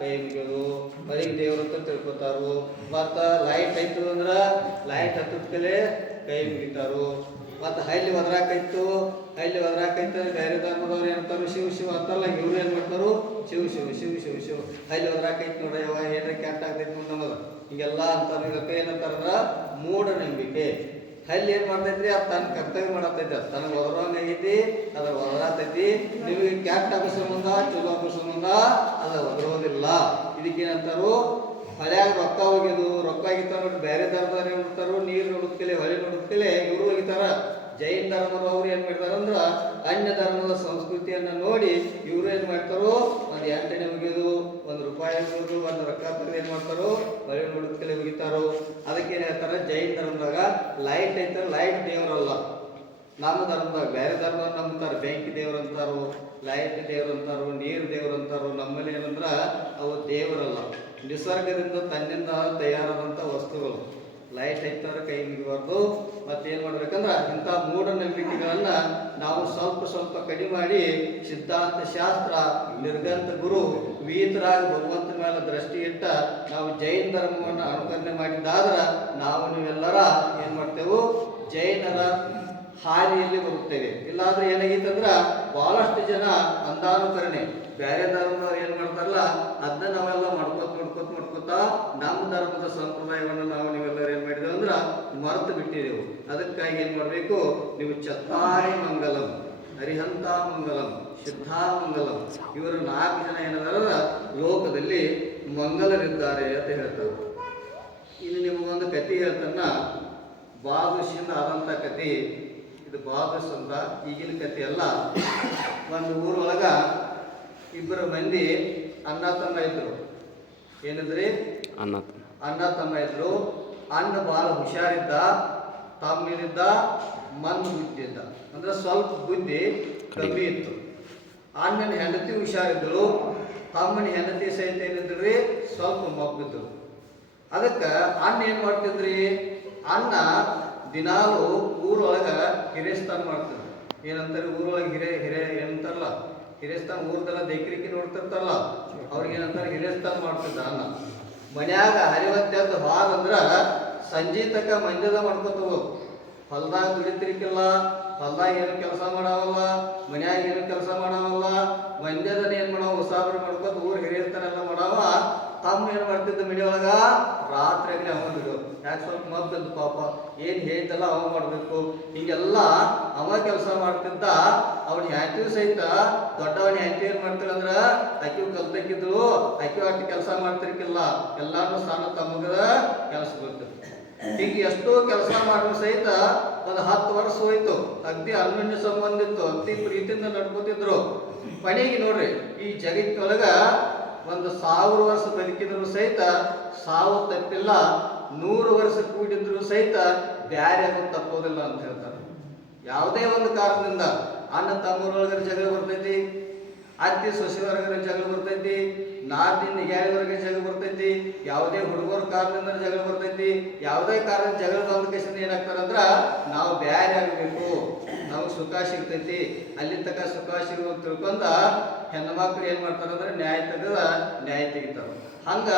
ಕೈ ಮುಗಿಯೋದು ಬರೀ ದೇವ್ರ ಅಂತ ತಿಳ್ಕೊತಾರು. ಮತ್ತು ಲೈಟ್ ಐತು ಅಂದ್ರೆ ಲೈಟ್ ಹತ್ತದ ಕೈ ಮುಗಿತಾರು. ಮತ್ತು ಹೈಲಿ ಒದ್ರಾಕೈತು ಹೈಲಿ ಒದ್ರಾಕೈತೆ ಬೇರೆ ಧರ್ಮದವ್ರು ಏನಂತಾರು, ಶಿವ ಶಿವ ಅಂತಲ್ಲ ಇವ್ರು ಏನು ಮಾಡ್ತಾರು? ಶಿವ ಶಿವ ಶಿವ ಶಿವ ಶಿವ. ಹೈಲಿ ಒದ್ರಾಕೈತ್ ನೋಡ ಯಾವ ಏನ್ರ ಕೆಟ್ಟ ಆಗ್ತೈತಿ ಮುಂದೆ ನಮಗೆ ಹಿಂಗೆಲ್ಲ ಅಂತಾರೆ. ಏನಂತಾರಂದ್ರೆ ಏನಂತಾರ ಮೂಢನಂಬಿಕೆ. ಹಳ್ಳಿ ಏನ್ ಮಾಡ್ತೈತಿ ಅದು ತನ್ನ ಕರ್ತವ್ಯ ಮಾಡತೈತಿ ಅದು ತನಗೆ ಐತಿ ಅದ ಒದರಾತೈತಿ ನಿಮಗೆ ಕೆಟ್ಟ ಆಗೋ ಮುಂದ ಚಲೋ ಆಗೋ ಮುಂದ ಅದ ಒದರೋದಿಲ್ಲ ಇದಕ್ಕೇನಂತಾರು? ಹೊಲ್ಯಾಗ ರೊಕ್ಕ ಹೋಗಿದ್ದು, ರೊಕ್ಕ ಆಗಿತ್ತ ನೋಡಿ ಬೇರೆ ಧರ್ಮದವ್ರು ಏನ್ ಮಾಡ್ತಾರು? ನೀರು ನೋಡುತ್ತಲೇ ಹೊಳೆ ನೋಡುತ್ತಲೇ ಇವರು ಹೋಗಿತಾರ. ಜೈನ ಧರ್ಮದವ್ರು ಏನ್ ಮಾಡ್ತಾರ ಅಂದ್ರ ಅನ್ಯ ಧರ್ಮದ ಸಂಸ್ಕೃತಿಯನ್ನ ನೋಡಿ ಇವ್ರು ಏನ್ ಮಾಡ್ತಾರೋ ಒಂದ್ ಎಂಟನೇ ಮುಗಿಯೋದು ಒಂದ್ ರೂಪಾಯಿ ಹೋಗೋದು ಒಂದ್ ರೊಕ್ಕ ತೆಗೆದು ಏನ್ ಮಾಡ್ತಾರೋ ಮಳೆ ನೋಡುತ್ತಲೇ ಒಗಿತಾರೋ. ಅದಕ್ಕೆ ಏನ್ ಹೇಳ್ತಾರ? ಜೈನ್ ಧರ್ಮದಾಗ ಲೈಟ್ ಐತಾರ ಲೈಟ್ ದೇವರಲ್ಲ. ನಮ್ಮ ಧರ್ಮದಾಗ ಬೇರೆ ಧರ್ಮ ನಂಬ್ತಾರ. ಬೆಂಕಿ ದೇವ್ರ ಲೈಟ್ ದೇವ್ರು ನೀರು ದೇವ್ರು ಅಂತಾರು, ನಮ್ಮಲ್ಲಿ ಏನಂದ್ರ ಅವು ದೇವರಲ್ಲ. ನಿಸರ್ಗದಿಂದ ತನ್ನಿಂದ ತಯಾರಾದಂಥ ವಸ್ತುಗಳು. ಲೈಟ್ ಐತಾರ ಕೈ ಮುಗಿಬಾರ್ದು ಮತ್ತೇನು ಮಾಡ್ಬೇಕಂದ್ರೆ ಇಂಥ ಮೂಢನಂಬಿಕೆಗಳನ್ನು ನಾವು ಸ್ವಲ್ಪ ಸ್ವಲ್ಪ ಕಡಿಮೆ ಮಾಡಿ ಸಿದ್ಧಾಂತ ಶಾಸ್ತ್ರ ನಿರ್ಗಂತ ಗುರು ವೀತರಾಗಿ ಭಗವಂತನ ಮೇಲೆ ದೃಷ್ಟಿ ಇಟ್ಟ ನಾವು ಜೈನ ಧರ್ಮವನ್ನು ಅನುಕರಣೆ ಮಾಡಿದ್ದಾದ್ರೆ ನಾವು ನೀವೆಲ್ಲರ ಏನು ಮಾಡ್ತೇವೆ? ಜೈನರ ಹಾದಿಯಲ್ಲಿ ಬರುತ್ತೇವೆ. ಇಲ್ಲಾಂದ್ರೆ ಏನಾಗಿತ್ತಂದ್ರೆ ಬಹಳಷ್ಟು ಜನ ಅಂಧಾನುಕರಣೆ. ಬೇರೆ ಧರ್ಮದವ್ರು ಏನು ಮಾಡ್ತಾರಲ್ಲ ಅದನ್ನ ನಾವೆಲ್ಲ ಮಾಡ್ಕೋತ ಮಾಡ್ಕೋತ ಮಾಡ್ಕೋತ, ನಮ್ಮ ಧರ್ಮದ ಸಂಪ್ರದಾಯವನ್ನು ನಾವು ನೀವೆಲ್ಲರೂ ಏನು ಮಾಡಿದೆವು ಅಂದ್ರೆ ಮರೆತು ಬಿಟ್ಟಿದೆವು ಅದಕ್ಕಾಗಿ ಏನ್ ಮಾಡ್ಬೇಕು? ನೀವು ಚತ್ತಾರಿ ಮಂಗಲಂ, ಹರಿಹಂತ ಮಂಗಲಂ, ಸಿದ್ಧಾ ಮಂಗಲಂ, ಇವರು ನಾಲ್ಕು ಜನ ಏನದಾರ ಲೋಕದಲ್ಲಿ ಮಂಗಲರಿದ್ದಾರೆ ಅಂತ ಹೇಳ್ತಾರೆ. ಇನ್ನು ನಿಮಗೊಂದು ಕತೆ ಹೇಳ್ತನ್ನ ಬಾದುಷಿಂದ ಆದಂಥ ಕತೆ ಇದು ಬಾದುಷ್ ಅಂತ ಈಗಿನ ಕತೆ ಅಲ್ಲ. ಒಂದು ಊರೊಳಗ ಇಬ್ಬರು ಮಂದಿ ಅಣ್ಣ ತಮ್ಮ ಇದ್ರು. ಏನಿದ್ರಿ? ಅನ್ನ. ಅಣ್ಣ ತಮ್ಮ ಇದ್ರು. ಅಣ್ಣ ಭಾಳ ಹುಷಾರಿದ್ದ ತಮ್ಮನಿದ್ದ ಮಂದ್ ಬುದ್ಧಿ ಇದ್ದ ಅಂದ್ರೆ ಸ್ವಲ್ಪ ಬುದ್ಧಿ ಕಮ್ಮಿ ಇತ್ತು. ಅಣ್ಣನ ಹೆಂಡತಿ ಹುಷಾರಿದ್ರು ತಮ್ಮನ ಹೆಂಡತಿ ಸಹಿತ ಏನಿದ್ರಿ? ಸ್ವಲ್ಪ ಮಬ್ಬಿದ್ರು ಅದಕ್ಕೆ ಅಣ್ಣ ಏನು ಮಾಡ್ತಿದ್ರಿ? ಅನ್ನ ದಿನಾಲು ಊರೊಳಗ ಹಿರೇಸ್ತಾನ ಮಾಡ್ತಿದ್ರು. ಏನಂತಾರೆ? ಊರೊಳಗೆ ಹಿರೇ ಹಿರೇ ಏನಂತಾರಲ್ಲ ಹಿರೇಸ್ತಾನ ಊರ್ದಲ್ಲ ದೈಕರಿಕೆ ನೋಡ್ತಿರ್ತಾರಲ್ಲ, ಅವ್ರಿಗೆ ಏನಂತಾರೆ, ಹಿರೇಸ್ತಾನ ಮಾಡ್ತಿದ್ದ ಅಣ್ಣ ಮನ್ಯಾಗ ಹರಿವತ್ತೆದ್ದು ಹಾಲ್ ಅಂದ್ರ ಸಂಜೆ ತಕ್ಕ ಮಂಜದ ಮಾಡ್ಕೊತವು ಹೊಲ್ದಾಗ ದುಡಿತಿರ್ಕಿಲ್ಲ, ಹೊಲ್ದಾಗ ಏನು ಕೆಲಸ ಮಾಡವಲ್ಲ, ಮನ್ಯಾಗ ಏನು ಕೆಲಸ ಮಾಡವಲ್ಲ ಮಂಜದನ್ನ ಏನ್ ಮಾಡೋ ಹೊಸಾಬ್ರು ಮಾಡ್ಕೊತ ಊರ್ ಎಲ್ಲ ಮಾಡಾವ. ತಮ್ಮ ಏನ್ ಮಾಡ್ತಿದ್ದ ಒಳಗ? ರಾತ್ರಿ ಆಗಲಿ ಬಿಡು. ಯಾಕೆ ಸ್ವಲ್ಪ ಮಬ್ಬದ್ದು ಪಾಪ? ಏನ್ ಹೇಳ್ತಲ್ಲ ಅವ ಮಾಡ್ಬೇಕು. ಹಿಂಗೆಲ್ಲ ಅವ ಕೆಲಸ ಮಾಡ್ತಿದ್ದ, ಅವ್ನ ಹ್ಯಾಂತಿವ್ ಸಹಿತ ದೊಡ್ಡವನ ಹ್ಯಾಂತಿ ಏನ್ ಮಾಡ್ತಿರಂದ್ರ ಅಕ್ಕಿವ್ ಕಲ್ತಕ್ಕಿದ್ರು ಅಕ್ಕಿ ಅಟ್ಟು ಕೆಲಸ ಮಾಡ್ತಿರ್ಕಿಲ್ಲ. ಎಲ್ಲಾನು ಸಣ್ಣ ತಮ್ಮಗದ ಕೆಲಸ ಬರ್ತಿದ್ರು ಈಗ ಎಷ್ಟೋ ಕೆಲಸ ಮಾಡೋ ಸಹಿತ ಒಂದು ಹತ್ತು ವರ್ಷ ಹೋಯ್ತು. ಅಗ್ದಿ ಅನ್ಯೋನ್ಯ ಸಂಬಂಧ ಇತ್ತು. ಅಗ್ದಿ ಪ್ರೀತಿಯಿಂದ ನಡ್ಕೋತಿದ್ರು. ಕೊನೆಗೆ ನೋಡ್ರಿ, ಈ ಜಗತ್ತೊಳಗ ಒಂದು ಸಾವಿರ ವರ್ಷ ಬದುಕಿದ್ರು ಸಹಿತ ಸಾವು ತಪ್ಪಿಲ್ಲ, ನೂರು ವರ್ಷ ಕೂಡಿದ್ರು ಸಹಿತ ಬ್ಯಾರೆ ಅದು ತಪ್ಪೋದಿಲ್ಲ ಅಂತ ಹೇಳ್ತಾರೆ. ಯಾವುದೇ ಒಂದು ಕಾರಣದಿಂದ ಅಣ್ಣ ತಮ್ಮರೊಳಗರ ಜಗಳ ಬರ್ತೈತಿ, ಅತ್ತಿ ಸೊಸೆವರ್ಗರ ಜಗಳ ಬರ್ತೈತಿ ನಾದಿನ ಗ್ಯಾರಿವರೆಗೆ ಜಗಳ ಬರ್ತೈತಿ, ಯಾವುದೇ ಹುಡುಗರ ಕಾರಣದಿಂದ ಜಗಳ ಬರ್ತೈತಿ, ಯಾವುದೇ ಕಾರಣ ಜಗಳ ಬಂದ ಕೇಸಿಂದ ಏನಾಗ್ತಾರಂದ್ರ ನಾವು ಬ್ಯಾರೆ ಆಗಬೇಕು. ನಮಗೆ ಸುಖ ಸಿಗ್ತೈತಿ. ಅಲ್ಲಿ ತನಕ ಸುಖ ಸಿಗುವ ತಿಳ್ಕೊಂಡ ಹೆಣ್ಣು ಮಕ್ಳು ಏನ್ ಮಾಡ್ತಾರಂದ್ರೆ ನ್ಯಾಯ ತೆಗೆದ, ನ್ಯಾಯ ತೆಗಿತಾವ ಹಂಗ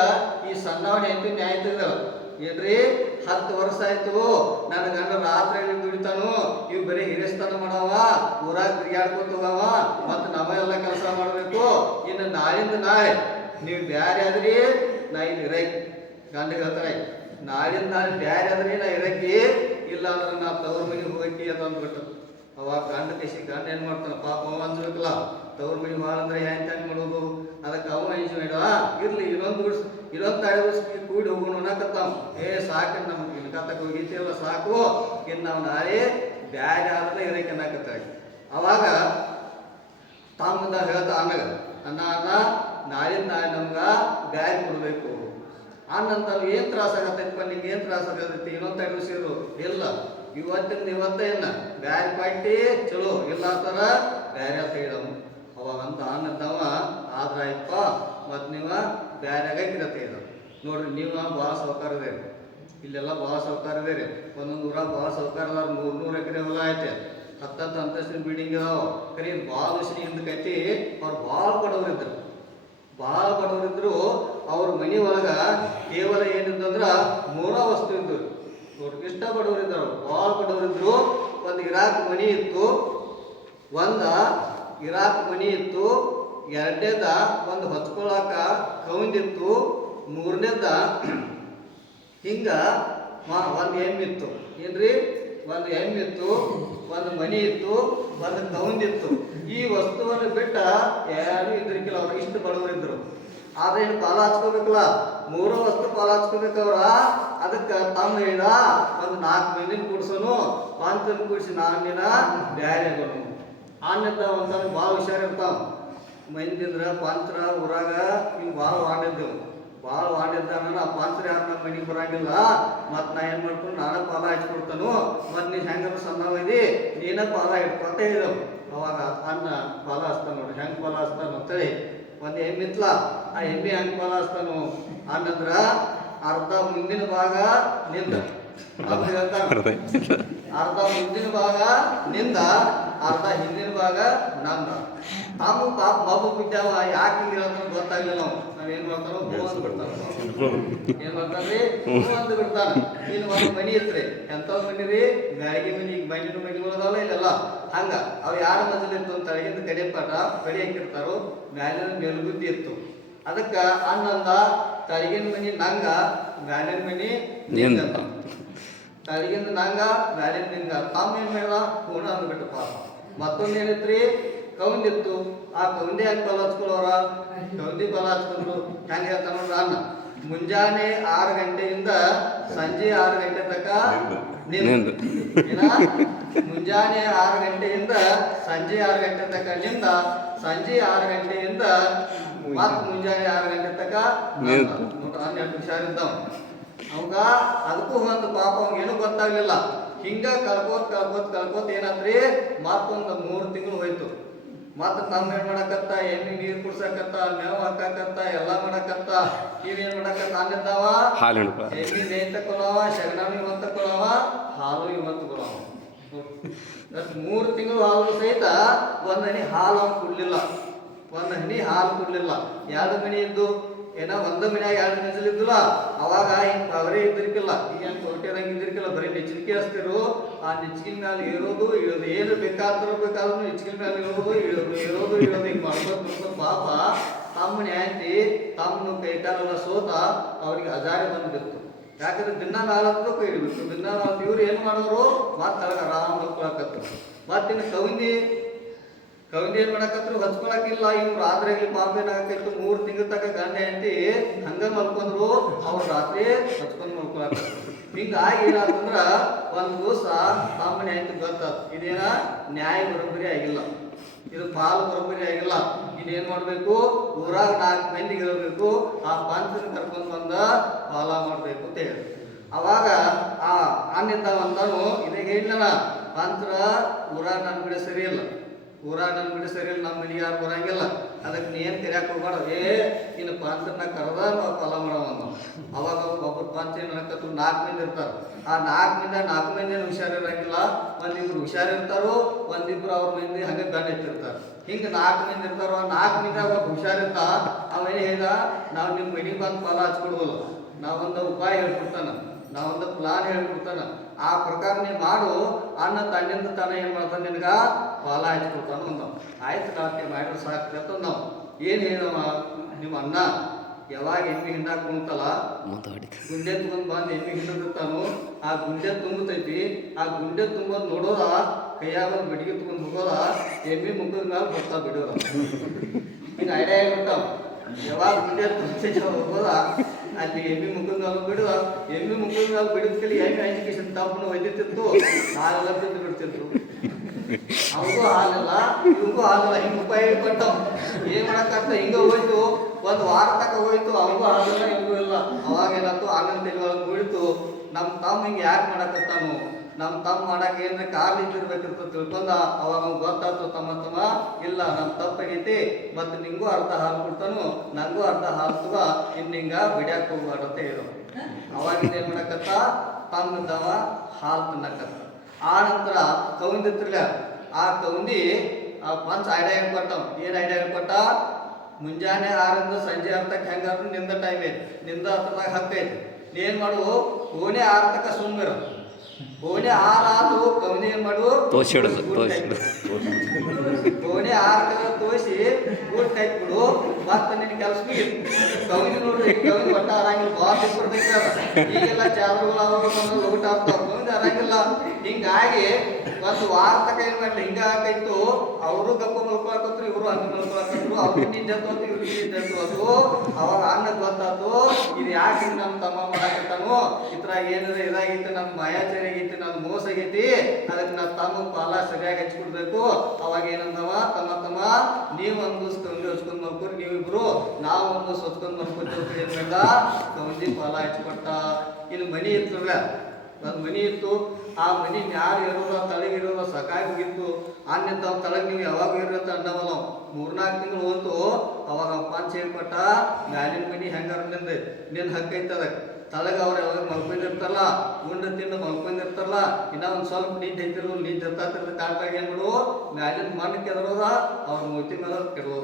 ಈ ಸಣ್ಣವನ ಹೆಂಡತಿ ನ್ಯಾಯ ತೆಗೆದವ ಏನ್ರಿ? ಹತ್ತು ವರ್ಷ ಆಯ್ತು, ನನ್ನ ಗಂಡ ರಾತ್ರಿ ದುಡಿತಾನು, ಇವ್ ಬರೀ ಹಿರಿಸ್ತಾನ ಮಾಡವ, ಊರಾಗ ತಿರ್ಗಾಡ್ಕೊತ ಹೋಗವ, ಮತ್ತ ನಾವೆಲ್ಲ ಕೆಲಸ ಮಾಡ್ಬೇಕು. ಇನ್ನು ನಾಳಿಂದ ನಾಳೆ, ನೀವು ಬ್ಯಾರೆ ಆದ್ರಿ, ನಾ ಇಲ್ಲಿ ಇರಕ್. ಗಂಡ ಹೇಳ್ತಾರೆ ನಾಳಿಂದ ನಾಳೆ ಬ್ಯಾರೆ ಆದ್ರಿ, ನಾ ಇರಕಿ. ಇಲ್ಲ ಅಂದ್ರೆ ನಾ ತವ್ರ ಮನೆಗೆ ಹೋಗಿ ಅಂತ ಅಂದ್ಬಿಟ್ಟು ಅವಾಗ ಗಂಡ ಕಸಿ ಗಂಡ ಏನು ಮಾಡ್ತಾನೆ? ಪಾಪ ಅವ ಅಂದ್ಬೇಕಲ್ಲ ತವ್ರ ಮನೆ ಮಾಡಂದ್ರೆ ಹೆಂಗ್ ಹೆಂಗ್ ಮಾಡೋದು ಅದಕ್ಕೆ ಅವ ಅಂಜು ಮಾಡ ಇರ್ಲಿ ಇನ್ನೊಂದು ಇನ್ನೊಂದು ತಾಳೆ ವರ್ಷ ಕೂಡಿ ಹೋಗೋಣ ಅನ್ನಕತ್ತಾವ ಏ, ಸಾಕು ನಮ್ಗೆ ಇಲ್ಕತ್ತಕ್ಕೆ ಹೋಗಿದ್ದೀವಲ್ಲ ಸಾಕು. ಇನ್ನು ನಾವು ನಾಳೆ ಬ್ಯಾರೆ ಆದ್ರೆ ಇರಕ್ಕೆ ಅನ್ನಕತ್ತಾಳೆ ಅವಾಗ ತಮ್ಮದ ಹೇಳ್ತಾ, ಅಣ್ಣಗ ಅನ್ನ ಅನ್ನ ನಾಳಿಂದ ನಾಳೆ ನಮ್ಗೆ ಬ್ಯಾಗ್ ಕೊಡ್ಬೇಕು. ಅಣ್ಣಂತ ಏನು ತ್ರಾಸ ಆಗತ್ತೈತಪ್ಪ? ನಿಂಗೆ ಏನು ತ್ರಾಸ ಆಗತ್ತೈತಿ? ಇನ್ನೊಂದು ಐದು ವರ್ಷ ಇರು. ಇಲ್ಲ. ಇವತ್ತಿಂದ ಇವತ್ತ ಏನ? ಬ್ಯಾರೆ ಪಟ್ಟಿ ಚಲೋ. ಇಲ್ಲ ಸರ ಬ್ಯಾರೆ ಹೇಳವು ಅವಾಗ ಅಂತ ಅನ್ನದವ ಆದ್ರ ಆಯ್ತಪ್ಪ ಮತ್ ನೀವ ಬ್ಯಾರ್ಯಾಗ ಗಿರತ್ತೆ ಇದ. ನೋಡ್ರಿ, ನೀವು ಭಾಳ ಸೌಕಾರ ಇದೇರಿ ಇಲ್ಲೆಲ್ಲ ಭಾಳ ಇದೇರಿ ಒಂದೊಂದು ಊರಾಗ ಭಾಳ ಸೌಕರ್ಯ ನೂರ್ ನೂರು ಎಕರೆ ಹೊಲ ಐತೆ. ಹತ್ತತ್ತು ಅಂತಸ್ತಿನ ಬಿಲ್ಡಿಂಗ್ ಇದಾವ. ಕರಿ ಭಾಳ ವರ್ಷ ಹಿಂದಕ್ಕೆ ಕೈತಿ ಅವ್ರು ಭಾಳ ಬಡವ್ರು ಇದ್ರು. ಭಾಳ ಬಡವರಿದ್ರು ಅವ್ರ ಮನೆ ಒಳಗ ಕೇವಲ ಏನಿತ್ತಂದ್ರ ಮೂರ ವಸ್ತು ಇದ್ದು ನೋಡ್ರಿ ಇಷ್ಟ ಬಡವರಿದ್ರು ಭಾಳ ಬಡವರಿದ್ರು ಒಂದು ಇರಾಕ್ ಮನಿ ಇತ್ತು, ಒಂದ ಇರಾಕ್ ಮನಿ ಇತ್ತು, ಎರಡನೇದ ಒಂದು ಹೊತ್ಕೊಳಕ ಕೌಂದಿತ್ತು ಮೂರನೇದ ಹಿಂಗ ಒಂದ್ ಒಂದು ಇತ್ತು. ಏನ್ರಿ? ಒಂದು ಇತ್ತು, ಒಂದು ಮನಿ ಇತ್ತು, ಒಂದು ಕೌಂದಿತ್ತು ಈ ವಸ್ತುವನ್ನು ಬಿಟ್ಟ ಯಾರು ಇದ್ರಿಕಿಲ್ಲ, ಅವ್ರು ಇಷ್ಟು ಬಡವರಿದ್ರು ಆದ್ರೆ ಏನು ಪಾಲ ಹಚ್ಕೋಬೇಕಲ್ಲ? ಮೂರು ವಸ್ತು ಪಾಲ ಹಚ್ಕೋಬೇಕವ್ರ. ಅದಕ್ಕೆ ಹೇಳಿದ ಒಂದು ನಾಲ್ಕು ಮಂದಿನ ಕೂಡ್ಸೋನು ಪಾಂಚನ ಕೂಡಿಸಿ ನಾನಿನ ಬ್ಯಾರೆ ಆಗೋನು. ಆನ್ಯದ ಒಂದ್ ಭಾಳ ಹುಷಾರಿರ್ತಾವ ಮಂದಿಂದ್ರ, ಪಾಂತ್ರ, ಊರಾಗ ಹಿಂಗೆ ಭಾಳ ವಾಡಿದ್ದೆವು ಭಾಳ ವಾಡಿದ್ದಾನ ಆ ಪಾಂತ್ರ ಯಾರು ನಮ್ಮ ಮನೆಗೆ ಬರಂಗಿಲ್ಲ. ಮತ್ತು ನಾ ಏನು ಮಾಡ್ಕೊಂಡು ನಾನು ಪಾಲ ಹಚ್ಕೊಡ್ತಾನು ಮತ್ತು ನೀನು ಹೆಂಗಾರ ಸಣ್ಣವಿದಿ ನೀನೇ ಪಾಲ ಇಟ್ಕೊತ ಇದ್ದವು ಅವಾಗ ಅನ್ನ ಪಾಲ ಹಚ್ತಾನ ನೋಡಿ, ಹೆಂಗೆ ಪಾಲ ಹಚ್ತಾನ ಅಂತೇಳಿ. ಒಂದು ಎಮ್ಮೆ ಇತ್ಲ, ಆ ಎಮ್ಮೆ ಹೆಂಗೆ ಪಾಲ ಹಚ್ತಾನು? ಅನ್ನಂದ್ರ ಅರ್ಧ ಮುಂದಿನ ಭಾಗ ನಿಂದ. ಅರ್ಧ ಮುಂದಿನ ಭಾಗ ನಿಂದ ಅರ್ಧ ಹಿಂದಿನ ಭಾಗ ನಂದ. ತಾವು ಪಾಪ ಬಾಬು ಬಿದ್ದಾವ ಯಾಕೆ ಅಂತ ಗೊತ್ತಾಗ್ಲಿಲ್ಲ ನಾವು ನಾವೇನ್ ಮಾಡ್ತಾರೋ ಹೂ ಅಂತ ಬಿಡ್ತಾರ ಏನ್ ಮಾಡ್ತಾರ್ರಿ? ಹೂ ಅಂತ ಬಿಡ್ತಾರ ಇನ್ ಒಂದು ಮನಿ ಇತ್ರಿ. ಎಂತ ಮನಿ ರೀ ಗಾಡಿಗೆ ಮನಿ ಈಗ ಮಣ್ಣಿನ ಮನಿ ಇಲ್ಲೆಲ್ಲ. ಹಂಗ ಅವ್ ಯಾರ ಮಜಲ್ ಇತ್ತು? ಅಂತ ತಳಗಿಂದ ಕಡೆ ಪಾಠ ಬಡಿ ಹಾಕಿರ್ತಾರೋ ಮ್ಯಾಲಿನ ಮೇಲ್ಗುದ್ದಿ ಇತ್ತು. ಅದಕ್ಕ ಅನ್ನಂದ ತಳಗಿನ ಮನಿ ನಂಗ ಮ್ಯಾಲಿನ ಮನಿ ನಿಂದ. ತಳಗಿಂದ ನಂಗ ಮ್ಯಾಲಿನ ನಿಂದ. ಅಮ್ಮ ಏನ್ ಮಾಡಿದ ಹೂಣ ಅಂದ್ಬಿಟ್ಟು ಪಾಪ ಮತ್ತೊಂದು ಏನೈತ್ರಿ? ಕೌಂದಿತ್ತು ಆ ಕೌಂದಿ ಹೆಂಗ್ ಬಲ ಹಚ್ಕೊಳ್ಳೋರ ಕೌಂದಿ ಬಲ ಹಚ್ಕೊಂಡ್ರು. ಹೆಂಗ್ ಹೇಳ್ತಾನ ಅನ್ನ ಮುಂಜಾನೆ ಆರು ಗಂಟೆಯಿಂದ ಸಂಜೆ ಆರು ಗಂಟೆ ತನಕ ನಿಂದು. ಮುಂಜಾನೆ ಆರು ಗಂಟೆಯಿಂದ ಸಂಜೆ ಆರು ಗಂಟೆ ತನಕ ನಿಂದ ಸಂಜೆ ಆರು ಗಂಟೆಯಿಂದ ಮತ್ ಮುಂಜಾನೆ ಆರು ಗಂಟೆ ತನಕ ಹನ್ನೆರಡು ಹುಷಾರಿದ್ದಾವ. ಅವಾಗ ಅದಕ್ಕೂ ಒಂದು ಪಾಪ ಏನೂ ಗೊತ್ತಾಗ್ಲಿಲ್ಲ. ಹಿಂಗ ಕಳ್ಕೋತ್ ಕಳ್ಕೋತ್ ಕಳ್ಕೋತ್ ಏನಂದ್ರಿ ಮತ್ತೊಂದು ಮೂರು ತಿಂಗಳು ಹೋಯ್ತು. ಮತ್ತ ತಮ್ಮ ಏನ್ ಮಾಡಕತ್ತ? ಎಣ್ಣೆ ನೀರ್ ಕುಡ್ಸಕತ್ತ ಮೇವ್ ಹಾಕಕತ್ತ ಎಲ್ಲಾ ಮಾಡಕತ್ತ. ಇವೇನ್ ಮಾಡಕತ್ತ? ಅಲ್ಲಿದ್ದಾವ? ಎಣ್ಣೆ ನೇಯ್ ತಕೊಳವ ಶಗಣಾನು ಇವನ್ ತಕೊಳವ ಹಾಲು ಇವಂತ ತಕೊಳವ ಮೂರು ತಿಂಗಳು ಹಾಲು ಸಹಿತ ಒಂದನಿ ಹಾಲು ಅವ್ನು ಕುಡ್ಲಿಲ್ಲ. ಒಂದ್ ಹನಿ ಹಾಲು ಕೊಡ್ಲಿಲ್ಲ. ಎರಡು ಮನಿ ಇದ್ದು, ಏನೋ ಒಂದ ಮನ್ಯಾಗ ಎರಡು ಮೆಜಲ್ ಇದ್ದಿಲ್ಲ. ಅವಾಗ ಹಿಂಗ್ ಅವರೇ ಇದ್ದಿರ್ಕಿಲ್ಲ. ಈಗ ಹೆಂಗ್ ತೋಟದಂಗ ಇದ್ದಿರ್ಕಿಲ್ಲ. ಬರೀ ನೆಚ್ಚಿಗೆ ಹಚ್ತಿರು ಆ ನೆಚ್ಚಿನ ಮ್ಯಾಲೆ ಇರೋದು ಇಳೋದು ಏನು ಬೇಕಾದ್ರೂ ಬೇಕಾದ್ರೂ ನೆಚ್ಚಿನ ಮ್ಯಾಲೆ ಇರೋದು ಇಳೋದು ಇರೋದು ಇಳೋದು ಹಿಂಗ್ ಮಾಡ್ಕೊಂಡು ಮಾಡ್ಕೊತ ಪಾಪ. ತಮ್ಮ ನ್ಯಾಯಂತಿ ತಮ್ಮನು ಕೈಕಾಲೆಲ್ಲ ಸೋತ ಅವ್ರಿಗೆ ಹಜಾರೆ ಬಂದ್ಬಿತ್ತು ಯಾಕಂದ್ರೆ ದಿನ ನಾಲ್ಕು ಕೈ ದಿನ ನಾಲ್ಕು ಇವ್ರು ಏನು ಮಾಡೋರು? ಮತ್ತೆ ಅರಾಮ್ ಆರಾಮ್ ಮಲ್ಕೊಳಕತ್ರು ಮತ್ತಿನ್ನು ಕವಿಂದಿ ಕವಿಂದಿ ಏನ್ ಮಾಡಕತ್ರು ಹಚ್ಕೊಳಕಿಲ್ಲ ಇವ್ರು ರಾತ್ರಿ ಪಾಪ ಏನಾಗತ್ತಿತ್ತು ಮೂರ್ ತಿಂಗಳ ತನಕ ಗಂಡ ಹೆಂಡತಿ ಹಂಗ ಮಲ್ಕೊಂಡ್ರು, ಅವ್ರು ರಾತ್ರಿ ಹಚ್ಕೊಂಡ್ ಮಲ್ಕೊಳಕ ಹಿಂಗಾಗಿ ಏನಾತಂದ್ರ ಒಂದ್ ದಿವಸ ತಮ್ಮನ ಹೆಂಡತಿ ಗೊತ್ತಾತ್, ಇದೇನ ನ್ಯಾಯ ಬರೋಬ್ಬರಿ ಆಗಿಲ್ಲ. ಇದು ಪಾಲು ಬರೋಬ್ಬರಿ ಆಗಿಲ್ಲ. ಇದೇನ್ ಮಾಡ್ಬೇಕು? ಊರಾಗ ನಾಲ್ಕು ಮಂದಿಗೆ ಹೇಳ್ಬೇಕು ಆ ಪಂಚನ ಕರ್ಕೊಂಡ್ ಬಂದ ಪಾಲ ಮಾಡ್ಬೇಕು ಅಂತ ಹೇಳಿ. ಅವಾಗ ಆ ಅನ್ನಿದ್ದವಂತನು ಇದೇ ಹೇಳಿಲ್ಲ ಪಂಚರ ಊರಾಗ ನನ್ನ ಬಿಡ ಸರಿ ಇಲ್ಲ. ಊರಾಗ ನನ್ನ ಬಿಡ ಸರಿ ನಮ್ಮ ಮನೆ ಯಾರು ಬರಂಗಿಲ್ಲ. ಅದಕ್ಕೆ ನೀ ಏನು ಕರಿಯಾಕ ಹೋಗ್ಬೇಡ. ಏ, ನಿನ್ನ ಪಂಚನ ಕರೆದ ನಾವು ಪಾಲ ಮಾಡವಂದ ಅವಾಗ ಒಬ್ಬರು ಪಾಂಚ ಏನ್ ಅನ್ನಕತ್ರು ನಾಲ್ಕು ಮಂದಿ ಇರ್ತಾರೆ. ಆ ನಾಲ್ಕು ಮಂದಿ ನಾಲ್ಕು ಮಂದಿ ಏನು ಹುಷಾರಿರಂಗಿಲ್ಲ ಒಂದಿಬ್ರು ಹುಷಾರಿರ್ತಾರೋ ಒಂದಿಬ್ರು ಅವ್ರ ಮಂದಿ ಹಂಗೆ ಗಂಡ ಇಟ್ಟಿರ್ತಾರ ಹಿಂಗೆ ನಾಲ್ಕು ಮಂದಿ ಇರ್ತಾರೋ, ಆ ನಾಲ್ಕು ಮಂದಿ ಅವಾಗ ಹುಷಾರಿರ್ತ ಅವೇನು ಹೇಳ್ದ? ನಾವು ನಿಮ್ಮ ಮನೆಗೆ ಬಂದು ಫಲ ಹಚ್ಕೊಡ್ಬೋದು ನಾವೊಂದು ಉಪಾಯ ಹೇಳ್ಕೊಡ್ತಾನ. ನಾವೊಂದು ಪ್ಲಾನ್ ಹೇಳ್ಕೊಡ್ತಾನ. ಆ ಪ್ರಕಾರ ನೀನು ಮಾಡು. ಅನ್ನ ತನ್ನಿಂದ ತಾನೇ ಏನು ಮಾಡ್ತಾನೆ ನಿನಗ? ಫಲ ಹಚ್ಕೊಡ್ತಾನ ಅಂದ ಆಯ್ತು ಡಾಕ್ಟರ್ ಮಾಡಿದ್ರೆ ಸಾಕು ನಾವು ಏನು ಹೇಳವ ನಿಮ್ಮ ಅಣ್ಣ? ಯಾವಾಗ ಎಮ್ಮೆ ಹಿಂಡಾಕ ಕುಂತಲ್ಲ ಗುಂಡೆ ತುಂಬ ಬಂದು ಎಮ್ಮೆ ಹಿಂಡಿರ್ತಾನು ಆ ಗುಂಡೆ ತುಂಬತೈತಿ. ಆ ಗುಂಡೆ ತುಂಬೋದು ನೋಡೋದ ಕೈಯಾಗ ಒಂದು ಬಿಡಿಗೆ ತಗೊಂಡ್ ಹೋಗೋದ ಎಮ್ಮೆ ಮುಗಿದ ಮ್ಯಾಲ ಬರ್ತಾ ಬಿಡೋದ ಹಿಂಗ ಐಡಿಯಾ ಆಗಿರ್ತಾವ ಯಾವಾಗ ಗುಂಡೆ ತುಂಬತೈತಿ ಹೋಗೋದ ಅಲ್ಲಿ ಎಮ್ಮೆ ಮುಗಿದ ಮ್ಯಾಲ ಬಿಡುವ. ಎಮ್ಮೆ ಮುಗಿದ ಮ್ಯಾಲ ಬಿಡಿದ ಕಲಿ ಎಮ್ಮೆ ಎಜುಕೇಶನ್ ತಪ್ಪನ್ನು ಒಯ್ದಿರ್ತಿತ್ತು? ಹಾಲೆಲ್ಲ ಬಿದ್ದು ಬಿಡ್ತಿತ್ತು ಅವಗೂ ಹಾಲಿಲ್ಲ ಇವಗೂ ಹಾಲಿಲ್ಲ ಹಿಂಗ ಉಪಾಯ ಕೊಟ್ಟವ್ ಏನ್ ಮಾಡಕ್ಕಾಗ್ತ? ಹಿಂಗ ಹೋಯ್ತು, ಒಂದು ವಾರ ತಕ ಹೋಯ್ತು, ಅವಗೂ ಹಾಲಿಲ್ಲ ಇವಗೂ ಇಲ್ಲ. ಅವಾಗ ಏನಾಯ್ತು ಆನಂದ ಒಳಗೆ ಬೀಳ್ತು. ನಮ್ ತಮ್ಮ ಹಿಂಗ ಯಾಕೆ ಮಾಡಕತ್ತಾನು? ನಮ್ ತಮ್ಮ ಮಾಡಕ್ ಏನ್ರ ಕಾರಣ ಇದ್ದಿರ್ಬೇಕಿತ್ತು ತಿಳ್ಕೊಂಡ, ಅವಾಗ ಅವ್ನ್ ಗೊತ್ತಾಯ್ತು, ತಮ್ಮ ತಮ್ಮ, ಇಲ್ಲ, ನಮ್ ತಪ್ಪಾಗೈತಿ ಮತ್ತೆ ನಿಂಗೂ ಅರ್ಧ ಹಾಲು ಕೊಡ್ತಾನು, ನಂಗೂ ಅರ್ಧ ಹಾಲು ತುಂಬ ಇನ್ ಹಿಂಗ ಬಿಡ್ಯಾಕ ಹೋಗ್ಬಾರ್ದು ಅಂತ ಹೇಳು. ಅವಾಗಿಂದ ಏನ್ ಮಾಡಕತ್ತ? ತಮ್ಮದವ ಹಾಲು ತಿನ್ನಕತ್ತ. ಆ ನಂತರ ಕೌಂದಿ ತಿರ್ಗ ಆ ಕೌಂದಿ ಆ ಪಂಚ ಐಡಿಯಾ ಹೇಳ್ಕೊಟ್ಟ ಏನು ಐಡಿಯಾ ಹೇಳ್ಕೊಟ್ಟ ಮುಂಜಾನೆ ಆರಿಂದ ಸಂಜೆ ಅರ್ಥಕ್ಕೆ ಹೆಂಗಾದ್ರು ನಿಂದ ಟೈಮ್ ಐತಿ. ನಿಂದ ಹತ್ತದಾಗ ಹಕ್ಕ ಐತಿ. ನೀ ಏನ್ ಮಾಡು? ಓನೆ ಆರ್ತಕ ಸುಮ್ಮಿರ ಓನೆ ಓಣೆ ಆರು ಆದು ಕವನಿ ಏನು ಮಾಡು? ತೋರ್ಸಿಡೋದು, ಗೂಡ್ ತೋರ್ಸಿಡೋದು. ಕೈ- ತೋಸಿ ಗೂಡ್ ಕೈ ಬಿಡು. ಮತ್ತೆ ನಿನ್ ಕೆಲಸ ಕವನಿ ನೋಡ್ರಿ, ಕವಿದು ಒಟ್ಟ ಈಗೆಲ್ಲ ಊಟ ಆಗ್ತಾವ ಮುಂದೆ ಹಿಂಗಾಗಿ ಒಂದು ವಾರ ತಕ ಏನ್ ಮಾಡ್ಲಿ? ಹಿಂಗ ಆಕೈತು ಅವರು ಗಪ್ಪ ಮಲ್ಕೊಳಕತ್ರು ಇವರು ಹಂಗ ಮಲ್ಕೊಳಕತ್ರು ಅವ್ರು ನಿನ್ ಜೊತೆ ಇವ್ರು ನಿನ್ ಜೊತೆ ಅದು ಅವಾಗ ಅನ್ನ ಗೊತ್ತಾತು. ಇದು ಯಾಕೆ ಹಿಂಗ್ ನಮ್ ತಮ್ಮ ಮಾಡಾಕತ್ತಾನು? ಇದ್ರಾಗ ಏನಾರ ಇದಾಗಿತ್ತು ನಮ್ ಮಾಯಾಚಾರಿ ಆಗೈತಿ ನನ್ ಮೋಸ ಆಗೈತಿ ಅದಕ್ಕೆ ನಾ ತಮ್ಮ ಪಾಲ ಸರಿಯಾಗಿ ಹಚ್ಕೊಡ್ಬೇಕು. ಅವಾಗ ಏನಂದವ? ತಮ್ಮ ತಮ್ಮ, ನೀವ್ ಒಂದು ಹಚ್ಕೊಂಡ್ ನಾವ್ ಒಂದು ನಾವೊಂದು ಸೊತ್ಕೊಂಡು ಬೇಡ ಕೌಂದಿ ಪಾಲ ಹಚ್ಕೊಟ್ಟ ಇಲ್ಲಿ ಮನಿ ಇತ್ತು ಒಂದು ಮನಿ ಇತ್ತು. ಆ ಮನಿ ಯಾರು ಇರೋದ ತಳಗಿರೋಲ್ಲ ಸಕಾಯಿ ಹೋಗಿತ್ತು. ಅನ್ನಿದ್ದ ತಳಗ್ ನೀವು ಯಾವಾಗ ಇರುತ್ತೆ ಅಂಡವಲ್ಲ ನಾವು ಮೂರ್ನಾಲ್ಕು ತಿಂಗಳು ಹೋತು. ಅವಾಗ ಅಪ್ಪ ಸೇರ್ಪಟ್ಟ ಮ್ಯಾಲಿನ ಮನಿ ಹೆಂಗಾರ ನಿಂದ? ನಿನ್ ಹಕ್ಕ ಐತದ ತಳಗ ಅವ್ರು ಯಾವಾಗ ಮಲ್ಕೊಂಡಿರ್ತಾರಲ್ಲ ಉಂಡು ತಿಂದು ಮಲ್ಕೊಂಡಿರ್ತಾರಲ್ಲ ಇನ್ನ ಒಂದು ಸ್ವಲ್ಪ ನೀಟ್ ಐತಿರು ನೀಟ್ ಎತ್ತಾತಿರ್ದ ಕಾಟಾಗ ಏನ್ಬಿಡು ಮ್ಯಾಲಿನ ಮಣ್ಣು ಕೆದರೋದ, ಅವ್ರ ಮೂತಿ ಮೇಲೆ ಕೆಡೋದು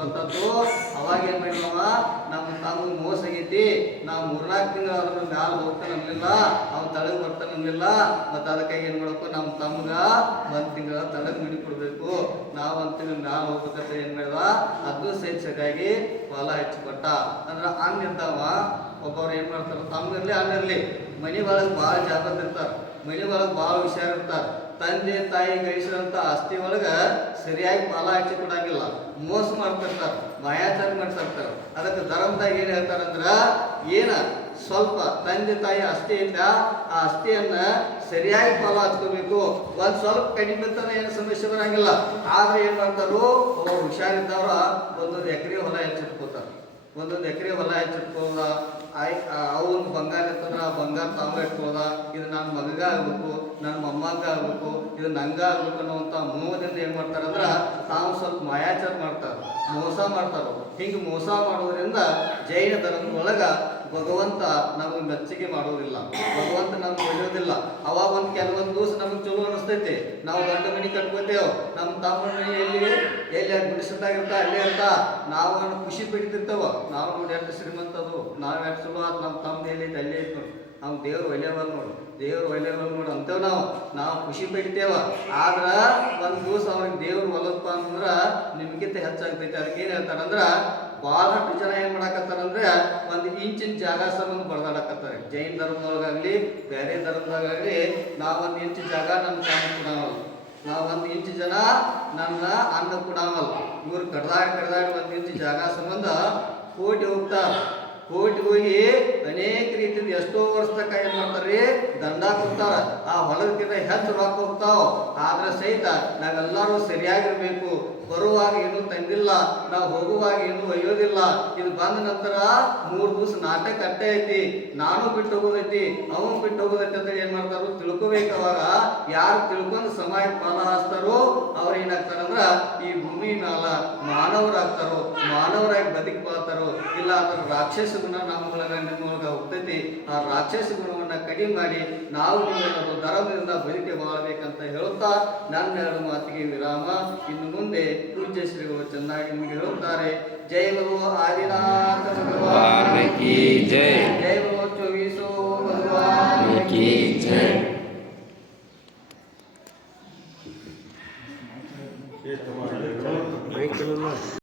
ಗೊತ್ತಾತು ಅವಾಗ ಏನು ಮಾಡಿದವ ನಮ್ಮ ತಮ್ಮ ಮೋಸ ಆಗೈತಿ. ನಾವು ಮೂರ್ನಾಲ್ಕು ತಿಂಗಳು ಅದ್ರ ಮ್ಯಾಲ ಹೋಗ್ತಾನೆ ಅನ್ನಲಿಲ್ಲ ಅವ್ನ ತಳಗ್ ಬರ್ತಾನೆ ಅನ್ನಲಿಲ್ಲ ಮತ್ತು ಅದಕ್ಕಾಗಿ ಏನು ಮಾಡಬೇಕು? ನಮ್ಮ ತಮ್ಗ ಒಂದು ತಿಂಗಳ ತಳಗ್ ಮಿಡಿ ಕೊಡಬೇಕು. ನಾವು ಒಂದು ತಿಂಗಳ ಮ್ಯಾಲ ಹೋಗ್ಬೇಕಂತ ಏನು ಮಾಡಿದ? ಅದು ಸಹಿಸಕ್ಕಾಗಿ ಹೊಲ ಹೆಚ್ಚಿಕೊಟ್ಟ ಅಂದ್ರೆ ಹಂಗಿರ್ತಾವ ಒಬ್ಬವ್ರು ಏನ್ ಮಾಡ್ತಾರ? ತಮ್ಗಿರ್ಲಿ ಇರ್ಲಿ ಮನೆ ಒಳಗೆ ಭಾಳ ಜಾಗ್ರತೆ ಇರ್ತಾರ. ಮನಿ ಒಳಗೆ ಭಾಳ ಹುಷಾರಿರ್ತಾರೆ ತಂದೆ, ತಾಯಿ ಗಳಿಸಿದಂಥ ಆಸ್ತಿ ಒಳಗೆ ಸರಿಯಾಗಿ ಪಾಲ ಹಚ್ಚಿ ಕೊಡಂಗಿಲ್ಲ. ಮೋಸ ಮಾಡ್ತಿರ್ತಾರ, ಮಾಯಾಚಾರ ಮಾಡ್ತಿರ್ತಾರ. ಅದಕ್ಕೆ ಧರ್ಮದಾಗ ಏನು ಹೇಳ್ತಾರಂದ್ರ, ಏನ ಸ್ವಲ್ಪ ತಂದೆ, ತಾಯಿ ಅಸ್ತಿಯಿಂದ ಆ ಅಸ್ತಿಯನ್ನ ಸರಿಯಾಗಿ ಪಾಲ ಹಚ್ಕೋಬೇಕು ಒಂದ್ ಸ್ವಲ್ಪ ಕಡಿಮೆ ತನ ಏನು ಸಮಸ್ಯೆ ಬರಂಗಿಲ್ಲ. ಆದ್ರೆ ಏನ್ ಮಾಡ್ತಾರು, ಅವ್ರು ಹುಷಾರಿದ್ದವ್ರ ಒಂದೊಂದು ಎಕರೆ ಹೊಲ ಹೆಚ್ಚಿಟ್ಕೋತಾರ ಒಂದೊಂದು ಎಕರೆ ಹೊಲ ಹೆಚ್ಚಿಟ್ಕೋದ ಆಯ್ ಅವನು ಬಂಗಾರ ಎತ್ತಂದ್ರೆ ಆ ಬಂಗಾರ ತಾವ ಇಟ್ಕೋದ ಇದು ನನ್ನ ಮಗಗ ಆಗ್ಬೇಕು, ನನ್ನ ಮೊಮ್ಮಗ ಆಗ್ಬೇಕು, ಇದು ನಂಗ ಆಗ್ಬೇಕು ಅನ್ನುವಂತ ಮೋಹದಿಂದ ಏನ್ ಮಾಡ್ತಾರಂದ್ರ ತಾವು ಸ್ವಲ್ಪ ಮಾಯಾಚಾರ ಮಾಡ್ತಾರ, ಮೋಸ ಮಾಡ್ತಾರೆ. ಹಿಂಗೆ ಮೋಸ ಮಾಡೋದ್ರಿಂದ ಜೈನ ಧರ್ಮದೊಳಗ ಭಗವಂತ ನಮಗೆ ಮೆಚ್ಚುಗೆ ಮಾಡೋದಿಲ್ಲ. ಭಗವಂತ ನಮ್ಗೆ ಒಳ್ಳೆಯೋದಿಲ್ಲ ಅವಾಗ ಒಂದು ಕೆಲವೊಂದು ದಿವಸ ನಮಗೆ ಚಲೋ ಅನಿಸ್ತೈತಿ. ನಾವು ಗಂಡ ಮನಿ ಕಟ್ಕೊತೇವ್. ನಮ್ಮ ತಮ್ಮ ಎಲ್ಲಿ ಎಲ್ಲಿ ಎಲ್ಲಿ ಗುಡಿಸದಾಗಿರ್ತಾ ಅಲ್ಲೇ ಇರ್ತಾ. ನಾವು ಖುಷಿ ಪಡಿತಿರ್ತೇವ. ನಾವು ನೋಡಿ ಎಷ್ಟು ಶ್ರೀಮಂತ ಅದು ನಾವು ಎಷ್ಟು ಚಲೋ ಆತ್ ನಮ್ಮ ತಮ್ಮ ಎಲ್ಲಿ ಅಲ್ಲೇ ಐತೆ ನೋಡಿ. ನಾವು ದೇವ್ರು ಒಳ್ಳೆಯವಲ್ಲ ನೋಡು. ದೇವ್ರು ಒಳ್ಳೆಯವಲ್ಲ ನೋಡು ಅಂತೇವ್ ನಾವು. ನಾವು ಖುಷಿ ಪಡಿತೇವ. ಆದ್ರ ಒಂದ್ ದಿವಸ ಅವ್ರಿಗೆ ದೇವ್ರು ಒಲಪ್ಪ ಅಂದ್ರೆ ನಿಮ್ಗಿಂತ ಹೆಚ್ಚಾಗ್ತೈತಿ. ಅದಕ್ಕೆ ಏನ್ ಹೇಳ್ತಾರಂದ್ರ ಬಹಳಷ್ಟು ಜನ ಏನ್ ಮಾಡಾಕತ್ತಾರಂದ್ರೆ ಒಂದ್ ಇಂಚಿನ ಜಾಗ ಸಂಬಂಧ ಬಡ್ದಾಡಕತ್ತಾರೆ ಜೈನ್ ಧರ್ಮದೊಳಗಾಗ್ಲಿ ಬೇರೆ ಧರ್ಮದಾಗಲಿ ನಾವ್ ಒಂದ್ ಇಂಚು ಜಾಗ ನನ್ನ ತಾಯಿ ಕೊಡವಲ್ಲ ನಾವ್ ಒಂದ್ ಇಂಚು ಜನ ನನ್ನ ಅನ್ನ ಕೊಡವಲ್ಲ ಇವ್ರು ಕಡ್ದಾಡಿ ಕಡ್ದಾಡಿ ಒಂದ್ ಇಂಚು ಜಾಗ ಸಂಬಂಧ ಕೋಟಿ ಹೋಗ್ತಾರ. ಕೋಟಿ ಹೋಗಿ ಅನೇಕ ರೀತಿಯಿಂದ ಎಷ್ಟೋ ವರ್ಷ ತನಕ ಏನ್ ಮಾಡ್ತಾರ್ರಿ? ದಂಡ ಕೊಡ್ತಾರ. ಆ ಹೊಲದಕ್ಕಿಂತ ಹೆಚ್ಚು ರೊಕ್ಕ ಹೋಗ್ತಾವ. ಆದ್ರೆ ಸಹಿತ ನಾವೆಲ್ಲರೂ ಸರಿಯಾಗಿರ್ಬೇಕು. ಬರುವಾಗ ಏನು ತಂದಿಲ್ಲ, ನಾವು ಹೋಗುವಾಗ ಏನು ಒಯ್ಯೋದಿಲ್ಲ. ಇದು ಬಂದ ನಂತರ ಮೂರು ದಿವಸ ನಾಟಕ ಅಟ್ಟೆ ಐತಿ, ನಾನು ಬಿಟ್ಟು ಹೋಗೋದೈತಿ, ಅವನು ಬಿಟ್ಟು ಹೋಗೋದೈತಿ ಅಂತ ಏನ್ ಮಾಡ್ತಾರೋ ಅವಾಗ. ಯಾರು ತಿಳ್ಕೊಂಡು ಸಮಾಜ ಪಾಲ ಹಾಸ್ತಾರೋ ಅವ್ರು ಏನಾಗ್ತಾರಂದ್ರ ಈ ಭೂಮಿ ಮ್ಯಾಲ ಮಾನವರಾಗ್ತಾರೋ, ಮಾನವರಾಗಿ ಬದುಕಿ ಬಾಳ್ತಾರೋ ಇಲ್ಲ ಅದರ ರಾಕ್ಷಸ ಗುಣ ನಮ್ಮ ಮೂಲಕ ನಿಮ್ಮ ಹೋಗ್ತೈತಿ, ಆ ರಾಕ್ಷಸ ಗುಣವನ್ನ ಕಡಿಮೆ ಮಾಡಿ ನಾವು ಧರ್ಮದಿಂದ ಬದುಕಿ ಬಾಳ್ಬೇಕಂತ ಹೇಳುತ್ತಾ ನನ್ನ ಎರಡು ಮಾತಿಗೆ ವಿರಾಮ. ಇನ್ನು ಮುಂದೆ ಶ್ರೀಗಳು ಚೆನ್ನಾಗಿ ಹೇಳುತ್ತಾರೆ ಜೈ ಗುರು ಆದಿನಾಥ ಭಗವಾನ್. ಕಿ ಜೈ. ಜೈ ಚೋವಿಸೋ ಭಗವಾನ್. ಜೈ.